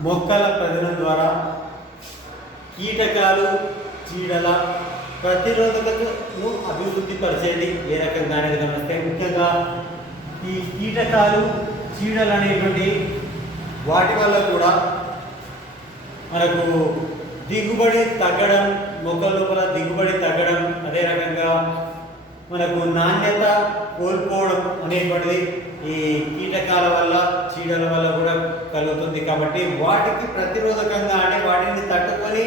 మొక్కల ప్రజల ద్వారా కీటకాలు చీడల ప్రతిరోధకతను అభివృద్ధి పరిచేది ఏ రకంగా అనేది గమనిస్తే ముఖ్యంగా ఈ కీటకాలు చీడలు అనేటువంటి వాటి వల్ల కూడా మనకు దిగుబడి తగ్గడం మొక్కల లోపల దిగుబడి తగ్గడం అదే రకంగా మనకు నాణ్యత కోల్పోవడం అనేటువంటిది ఈ కీటకాల వల్ల చీడల వల్ల కూడా కలుగుతుంది కాబట్టి వాటికి ప్రతిరోధకంగా అంటే వాటిని తట్టుకొని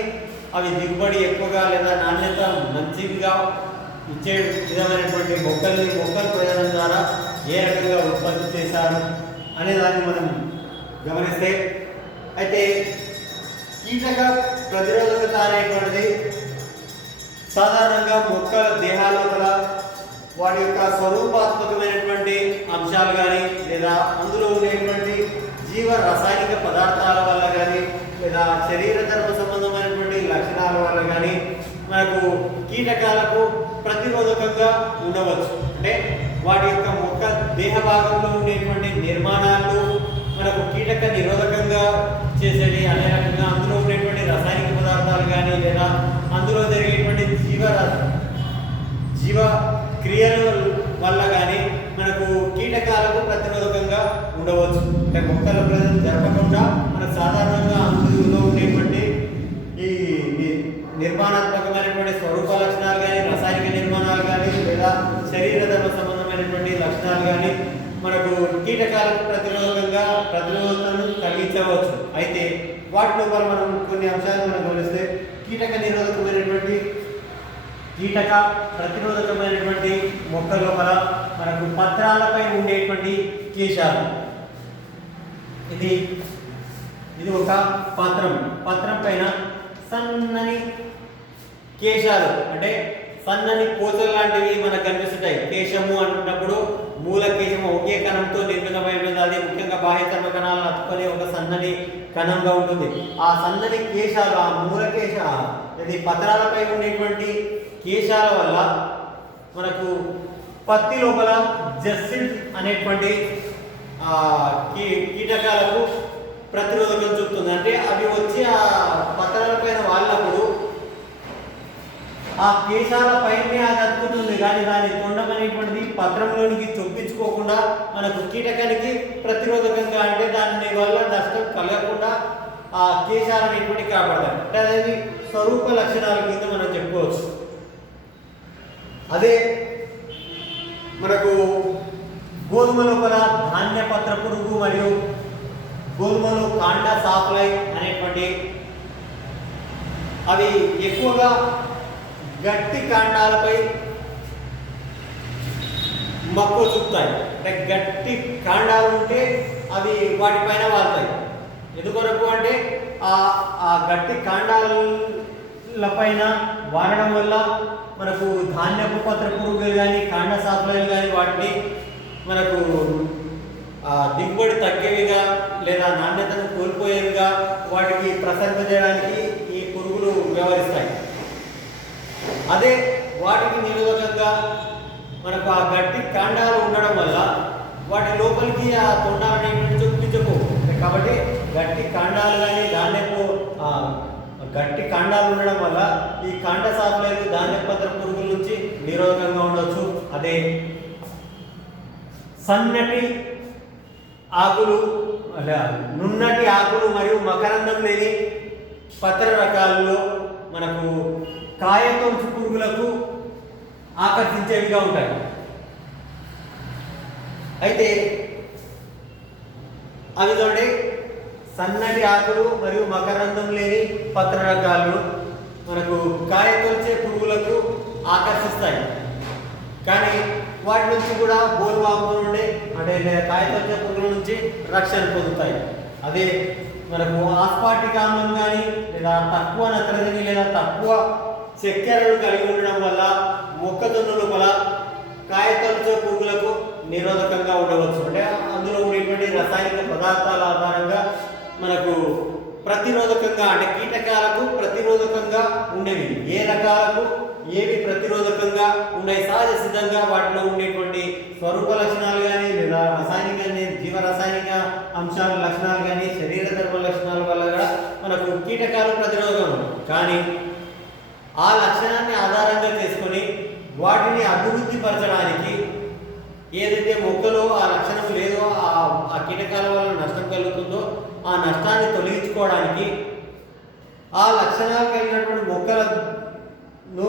అవి దిగుబడి ఎక్కువగా లేదా నాణ్యత మంచిగా ఇచ్చే విధమైనటువంటి మొక్కల్ని మొక్కల ప్రయోజనం ద్వారా ఏ రకంగా ఉత్పత్తి చేశారు అనే దాన్ని మనం గమనిస్తే అయితే కీటక ప్రతిరోధకత అనేటువంటిది సాధారణంగా మొక్కల దేహాల వాటి యొక్క స్వరూపాత్మకమైనటువంటి అంశాలు కానీ లేదా అందులో ఉండేటువంటి జీవ రసాయనిక పదార్థాల వల్ల కానీ లేదా శరీర ధర్మ సంబంధమైనటువంటి లక్షణాల వల్ల కానీ మనకు కీటకాలకు ప్రతిరోధకంగా ఉండవచ్చు. అంటే వాటి యొక్క మొక్క దేహ భాగంలో ఉండేటువంటి నిర్మాణాలు మనకు కీటక నిరోధకంగా చేసేది అనే రకంగా అందులో ఉండేటువంటి రసాయనిక పదార్థాలు కానీ లేదా అందులో జరిగేటువంటి జీవ జీవ క్రియల వల్ల కానీ మనకు కీటకాలకు ప్రతిరోధకంగా ఉండవచ్చు. అంటే మొక్కల ప్రజలు జరపకుండా మనకు సాధారణంగా అందులో ఉండేటువంటి ఈ నిర్మాణాత్మకమైనటువంటి స్వరూప లక్షణాలు కానీ రసాయనిక నిర్మాణాలు కానీ లేదా శరీర ధర్మ సంబంధమైనటువంటి లక్షణాలు కానీ మనకు కీటకాలకు ప్రతిరోధకంగా ప్రతిరోధకను కలిగించవచ్చు. అయితే వాటి లోపల మనం కొన్ని అంశాలు మనం గమనిస్తే కీటక నిరోధకమైనటువంటి కీటక ప్రతిరోధకమైనటువంటి మొక్క లోపల మనకు పత్రాలపై ఉండేటువంటి కేశాలు ఇది ఇది ఒక పత్రం. పత్రం పైన సన్నని కేశాలు అంటే సన్నని కోచలు లాంటివి మనకు కనిపిస్తుంటాయి. కేశము అంటున్నప్పుడు మూల కేశము ఒకే కణంతో నిర్మితమై అది ముఖ్యంగా బాహ్య చర్మ కణాలను అతుకొని ఒక సన్నని కణంగా ఉంటుంది. ఆ సన్నని కేశాలు ఆ మూల కేశ ఇది పత్రాలపై ఉండేటువంటి కేశాల వల్ల మనకు పత్తి లోపల జస్సిన్ అనేటువంటి కీ కీటకాలకు ప్రతిరోధకం చూపుతుంది. అంటే అవి వచ్చి ఆ ఆ కేశాల పైనే అది అతుకుతుంది. కానీ దాని తొండం అనేటువంటిది పత్రంలోనికి చొప్పించుకోకుండా మనకు కీటకానికి ప్రతిరోధకంగా అంటే దాని వల్ల నష్టం కలగకుండా ఆ కేశాలు అనేటువంటి కాపాడతాయి అంటే అనేది స్వరూప లక్షణాల కింద మనం చెప్పుకోవచ్చు. అదే మనకు గోధుమ లోపల ధాన్య పత్ర పురుగు మరియు గోధుమలో కాండ సాఫ్లై అనేటువంటి అవి ఎక్కువగా గట్టి కాండాలపై మక్కువ చూపుతాయి. అంటే గట్టి కాండాలు ఉంటే అవి వాటిపైన వాళ్తాయి. ఎందుకొరకు అంటే ఆ గట్టి కాండాల పైన వాడడం వల్ల మనకు ధాన్యపు పత్ర పురుగులు కానీ కాండ సాఫ్లైలు కానీ వాటిని మనకు దిగుబడి తగ్గేవిగా లేదా నాణ్యతను కోల్పోయేవిగా వాటికి ప్రసరింపజేయడానికి ఈ పురుగులు వ్యవహరిస్తాయి. అదే వాటికి నిరోధకంగా మనకు ఆ గట్టి కాండాలు ఉండడం వల్ల వాటి లోపలికి ఆ తొండాలు అనేవి చొప్పించకు కాబట్టి గట్టి కాండాలు కానీ ధాన్యపు గట్టి కాండాలు ఉండడం వల్ల ఈ కాండ సాఫ్లైలు ధాన్య పత్ర పురుగుల నుంచి నిరోధకంగా ఉండవచ్చు అదే సన్నటి ఆకులు అలా నున్నటి ఆకులు మరియు మకరందం లేని పత్ర రకాలలో మనకు కాయతొలుచు పురుగులకు ఆకర్షించేవిగా ఉంటాయి. అయితే అవి చూడండి. సన్నటి ఆకులు మరియు మకరందం లేని పత్ర రకాలను మనకు కాయతొలిచే పురుగులకు ఆకర్షిస్తాయి. కానీ వాటి నుంచి కూడా బోల్వాము నుండి అంటే లే- కాయతొలిచే పురుగుల నుంచి రక్షణ పొందుతాయి. అదే మనకు ఆస్పాటికామం కానీ లేదా తక్కువ నత్రజని లేదా తక్కువ చక్కెరను కలిగి ఉండడం వల్ల మొక్కజొన్న లోపల కాయతొలిచే పురుగులకు నిరోధకంగా ఉండవచ్చు. అంటే అందులో ఉండేటువంటి రసాయనిక పదార్థాల ఆధారంగా మనకు ప్రతిరోధకంగా అంటే కీటకాలకు ప్రతిరోధకంగా ఉండేవి. ఏ రకాలకు ఏవి ప్రతిరోధకంగా ఉన్నాయి? సహజ సిద్ధంగా వాటిలో ఉండేటువంటి స్వరూప లక్షణాలు కానీ లేదా రసాయనిక జీవ రసాయనిక అంశాల లక్షణాలు కానీ శరీర ధర్మ లక్షణాల వల్ల కూడా మనకు కీటకాలు ప్రతిరోధకం. కానీ ఆ లక్షణాన్ని ఆధారంగా చేసుకొని వాటిని అభివృద్ధి పరచడానికి ఏదైతే మొక్కలో ఆ లక్షణం లేదో ఆ ఆ కీటకాల వల్ల నష్టం కలుగుతుందో ఆ నష్టాన్ని తొలగించుకోవడానికి ఆ లక్షణాలు కలిగినటువంటి మొక్కలను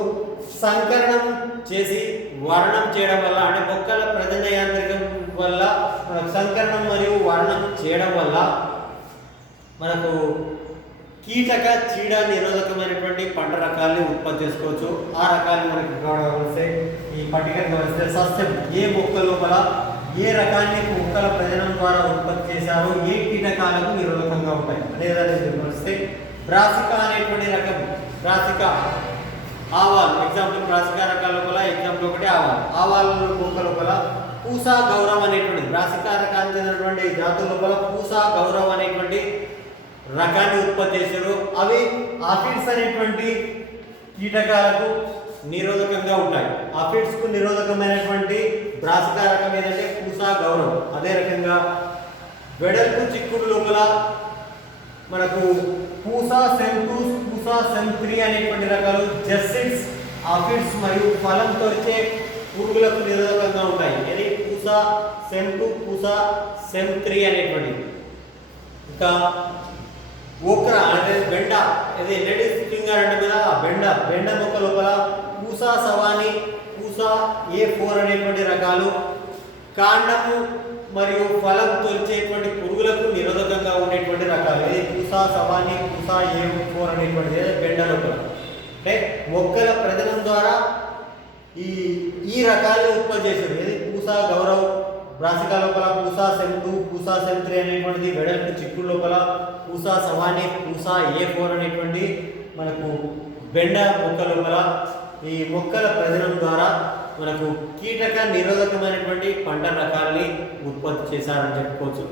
సంకరణం చేసి వర్ణం చేయడం వల్ల అంటే మొక్కల ప్రజన యాంత్రికం వల్ల సంకరణం మరియు వర్ణం చేయడం వల్ల మనకు కీటక చీడ నిరోధకమైనటువంటి పంట రకాల్ని ఉత్పత్తి చేసుకోవచ్చు. ఆ రకాన్ని మనకి గమనిస్తే ఈ పట్టిక గమనిస్తే సస్యం. ఏ మొక్క లోపల ఏ రకాన్ని మొక్కల ప్రజనం ద్వారా ఉత్పత్తి చేశారో ఏ కీటకాలకు నిరోధకంగా ఉంటాయి? అనేదాన్ని గమనిస్తే బ్రాసిక అనేటువంటి రకం. బ్రాసిక ఆవాలు. ఎగ్జాంపుల్ బ్రాసిక రకాల లోపల ఎగ్జాంపుల్ ఒకటి ఆవాలు. ఆవాల మొక్క లోపల పూసా గౌరవం అనేటువంటి బ్రాసిక రకానికి చెందినటువంటి జాతుల లోపల పూసా గౌరవం అనేటువంటి రకాన్ని ఉత్పత్తి చేశారు. అవి ఆఫిడ్స్ అనేటువంటి కీటకాలకు నిరోధకంగా ఉంటాయి. ఆఫిడ్స్కు నిరోధకమైనటువంటి బ్రాసికా రకం ఏదంటే పూసా గౌరవం. అదే రకంగా వెడల్పు చిక్కుడు లోపల మనకు పూసా సెంటూస్ పూసా సెమ్ త్రీ అనేటువంటి రకాలు జెస్సిడ్స్ ఆఫిడ్స్ మరియు ఫలం తొరిచే పురుగులకు నిరోధకంగా ఉంటాయి. ఇది పూసా సెమ్ టూ పూసా సెమ్ త్రీ అనేటువంటి ఇంకా ఓక్రా అంటే బెండ. ఇది లేడీస్ ఫింగర్ అంటే కదా ఆ బెండ. బెండ మొక్క లోపల పూసా సవాని పూసా ఏ ఫోర్ అనేటువంటి రకాలు కాండము మరియు ఫలం తొలిచేటువంటి పురుగులకు నిరోధకంగా ఉండేటువంటి రకాలు. ఇది పూసా సవాని పూసా ఏ ఫోర్ అనేటువంటిది బెండ లోపల. అంటే మొక్కల ప్రజనం ద్వారా ఈ ఈ రకాలు ఉత్పత్తి చేసేది. పూసా గౌరవ్ బ్రాసికా లోపల పూసా సెమ్ టూ పూసా సెమ్ త్రీ అనేటువంటిది వెడల్పు చిక్కు లోపల పూసా సవాని పూసా ఏ ఫోర్ అనేటువంటి మనకు బెండ మొక్క లోపల. ఈ మొక్కల ప్రజనం ద్వారా మనకు కీటక నిరోధకమైనటువంటి పంట రకాలని ఉత్పత్తి చేశారని చెప్పుకోవచ్చు.